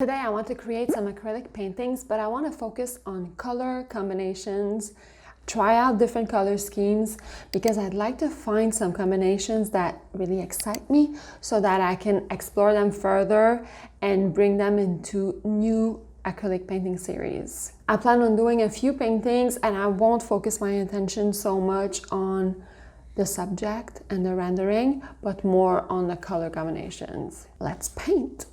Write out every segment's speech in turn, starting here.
Today I want to create some acrylic paintings, but I want to focus on color combinations, try out different color schemes, because I'd like to find some combinations that really excite me so that I can explore them further and bring them into new acrylic painting series. I plan on doing a few paintings and I won't focus my attention so much on the subject and the rendering, but more on the color combinations. Let's paint!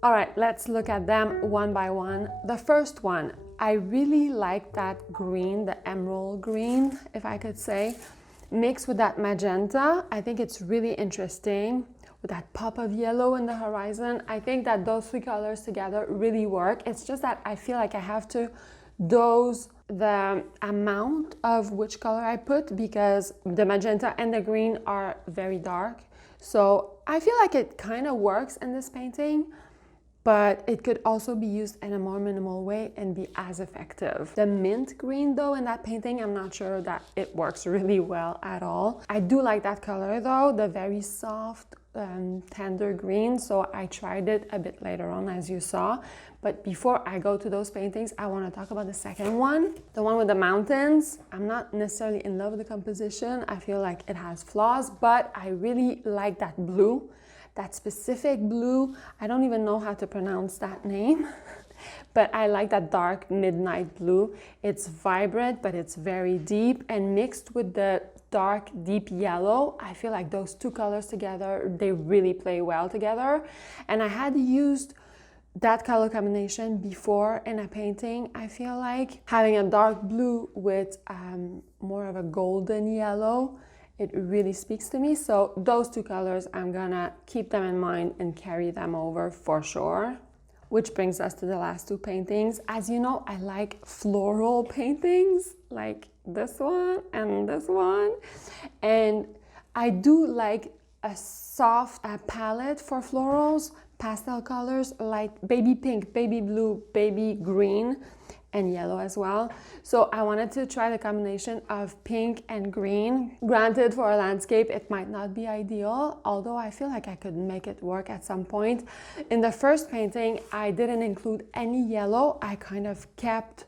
All right, let's look at them one by one. The first one, I really like that green, the emerald green, if I could say, mixed with that magenta. I think it's really interesting with that pop of yellow in the horizon. I think that those three colors together really work. It's just that I feel like I have to dose the amount of which color I put because the magenta and the green are very dark. So I feel like it kind of works in this painting, but it could also be used in a more minimal way and be as effective. The mint green though in that painting, I'm not sure that it works really well at all. I do like that color though, the very soft, tender green, so I tried it a bit later on as you saw. But before I go to those paintings, I want to talk about the second one, the one with the mountains. I'm not necessarily in love with the composition. I feel like it has flaws, but I really like that blue. That specific blue, I don't even know how to pronounce that name, but I like that dark midnight blue. It's vibrant, but it's very deep, and mixed with the dark deep yellow, I feel like those two colors together, they really play well together. And I had used that color combination before in a painting. I feel like having a dark blue with more of a golden yellow, it really speaks to me. So those two colors, I'm gonna keep them in mind and carry them over for sure. Which brings us to the last two paintings. As you know, I like floral paintings, like this one and this one. And I do like a soft palette for florals, pastel colors like baby pink, baby blue, baby green, and yellow as well. So I wanted to try the combination of pink and green. Granted, for a landscape, it might not be ideal, although I feel like I could make it work at some point. In the first painting, I didn't include any yellow. I kind of kept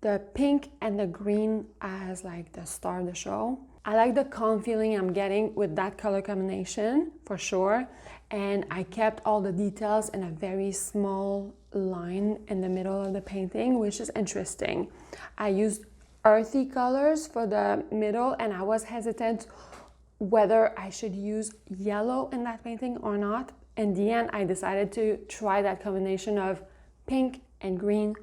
the pink and the green as like the star of the show. I like the calm feeling I'm getting with that color combination for sure. And I kept all the details in a very small line in the middle of the painting, which is interesting. I used earthy colors for the middle, and I was hesitant whether I should use yellow in that painting or not. In the end, I decided to try that combination of pink and green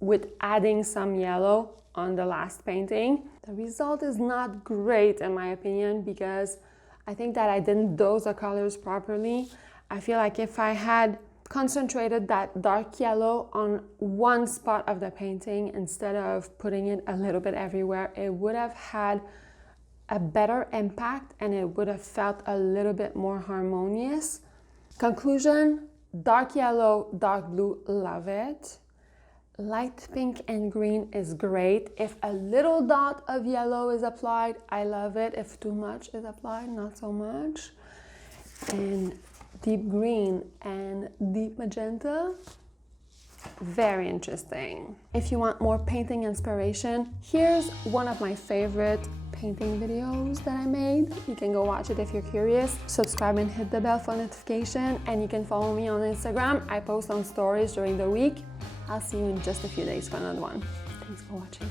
with adding some yellow on the last painting. The result is not great in my opinion because I think that I didn't dose the colors properly. I feel like if I had concentrated that dark yellow on one spot of the painting instead of putting it a little bit everywhere, it would have had a better impact and it would have felt a little bit more harmonious. Conclusion, dark yellow, dark blue, love it. Light pink and green is great. If a little dot of yellow is applied, I love it. If too much is applied, not so much. And deep green and deep magenta, very interesting. If you want more painting inspiration, here's one of my favorite painting videos that I made. You can go watch it if you're curious. Subscribe and hit the bell for notification, and you can follow me on Instagram. I post on stories during the week. I'll see you in just a few days for another one. Thanks for watching.